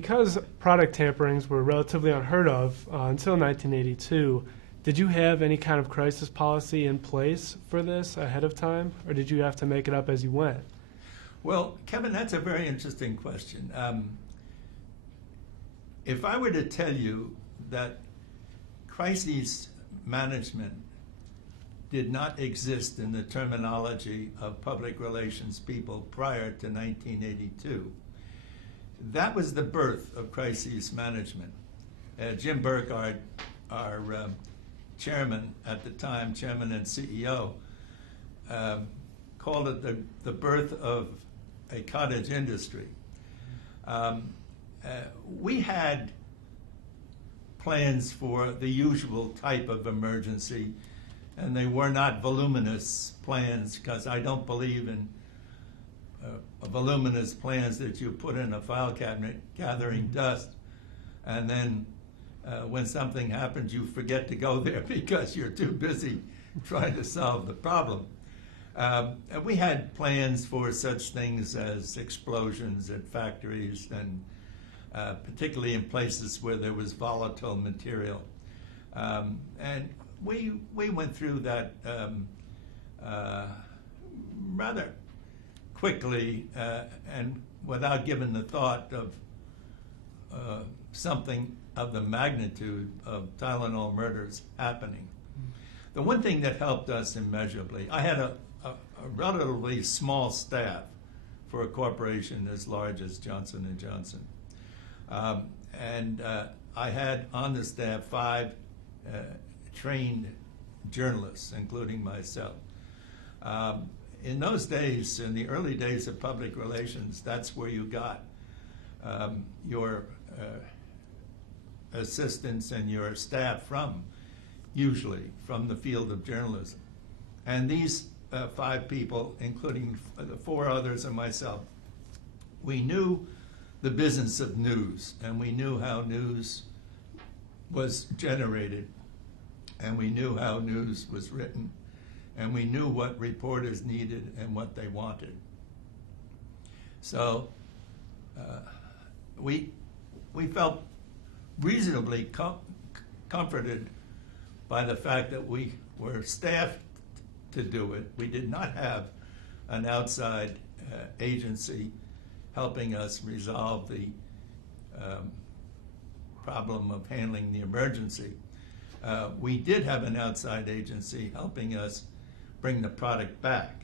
because product tamperings were relatively unheard of until 1982, did you have any kind of crisis policy in place for this ahead of time, or did you have to make it up as you went? Well, Kevin, that's a very interesting question. If I were to tell you that crises management did not exist in the terminology of public relations people prior to 1982, that was the birth of crises management. Jim Burke, our chairman at the time, chairman and CEO, called it the birth of a cottage industry. We had plans for the usual type of emergency, and they were not voluminous plans, because I don't believe in voluminous plans that you put in a file cabinet gathering dust, and then when something happens you forget to go there because you're too busy trying to solve the problem. And we had plans for such things as explosions at factories, and particularly in places where there was volatile material. And we went through that rather quickly and without giving the thought of something of the magnitude of Tylenol murders happening. The one thing that helped us immeasurably, I had a relatively small staff for a corporation as large as Johnson & Johnson. And I had on the staff 5 trained journalists, including myself. In those days, in the early days of public relations, that's where you got your assistants and your staff from, usually from the field of journalism. And these 5 people, including the 4 others and myself, we knew the business of news, and we knew how news was generated, and we knew how news was written, and we knew what reporters needed and what they wanted. So we felt reasonably comforted by the fact that we were staffed to do it. We did not have an outside agency helping us resolve the problem of handling the emergency. We did have an outside agency helping us bring the product back.